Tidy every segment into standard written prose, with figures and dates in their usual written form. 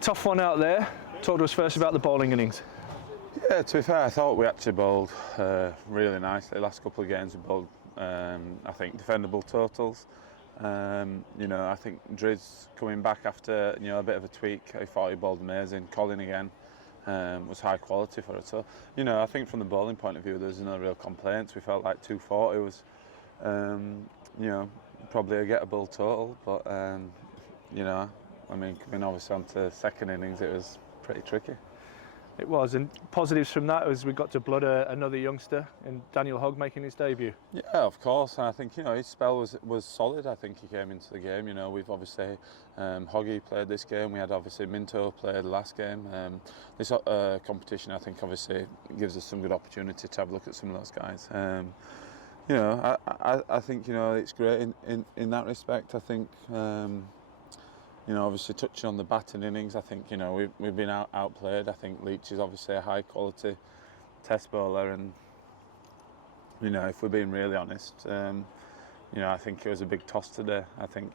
Tough one out there. Talk to us first about the bowling innings. Yeah, to be fair, I thought we actually bowled really nicely. The last couple of games we bowled, I think, defendable totals. I think Driz coming back after a bit of a tweak. I thought he bowled amazing. Colin again was high quality for us. So I think from the bowling point of view, there's no real complaints. We felt like 240 was probably a gettable total, but coming obviously onto second innings, it was pretty tricky. It was, and positives from that was we got to blood another youngster in Daniel Hogg making his debut. Yeah, of course. And I think his spell was solid. I think he came into the game. We've obviously Hoggy played this game. We had obviously Minto played the last game. This competition, I think, obviously gives us some good opportunity to have a look at some of those guys. I think it's great in that respect. I think. Obviously touching on the batting innings, I think we've been outplayed. I think Leach is obviously a high quality test bowler, and if we're being really honest, I think it was a big toss today. I think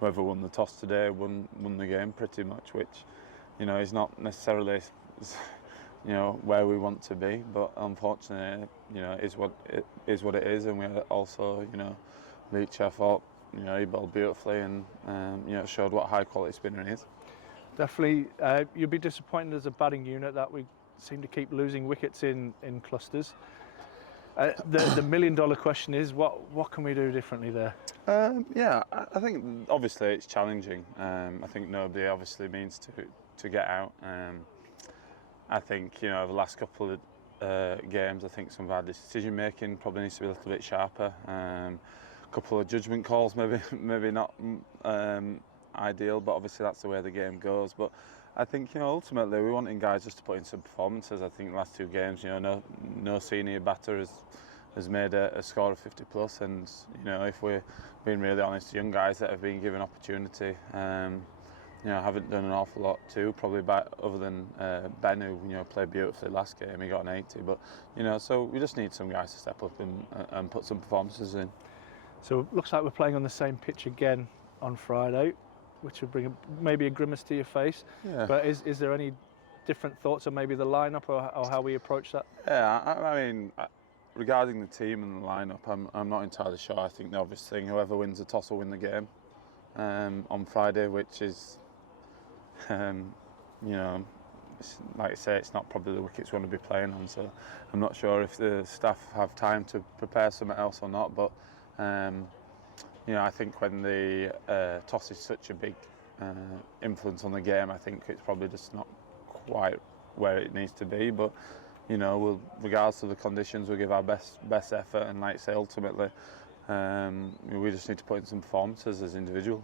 whoever won the toss today won the game pretty much, which is not necessarily where we want to be, but unfortunately it is what it is, and we also Leach, I thought. He bowled beautifully and showed what a high quality spinner he is. Definitely, you'd be disappointed as a batting unit that we seem to keep losing wickets in clusters. The million-dollar question is, what can we do differently there? I think obviously it's challenging. I think nobody obviously means to get out. I think over the last couple of games, I think some of our decision making probably needs to be a little bit sharper. Couple of judgment calls, maybe not ideal, but obviously that's the way the game goes. But I think ultimately we're wanting guys just to put in some performances. I think the last two games, no senior batter has made a score of 50 plus, and if we're being really honest, young guys that have been given opportunity, haven't done an awful lot too. Probably other than Ben, who played beautifully last game, he got an 80. But so we just need some guys to step up and put some performances in. So it looks like we're playing on the same pitch again on Friday, which would bring maybe a grimace to your face. Yeah. But is there any different thoughts on maybe the lineup or how we approach that? Yeah, I mean, regarding the team and the lineup, I'm not entirely sure. I think the obvious thing, whoever wins the toss will win the game on Friday, which is, like I say, it's not probably the wickets we want to be playing on. So I'm not sure if the staff have time to prepare something else or not, but. I think when the toss is such a big influence on the game, I think it's probably just not quite where it needs to be. But regardless of the conditions, we'll give our best effort, and like I say, ultimately, we just need to put in some performances as individuals.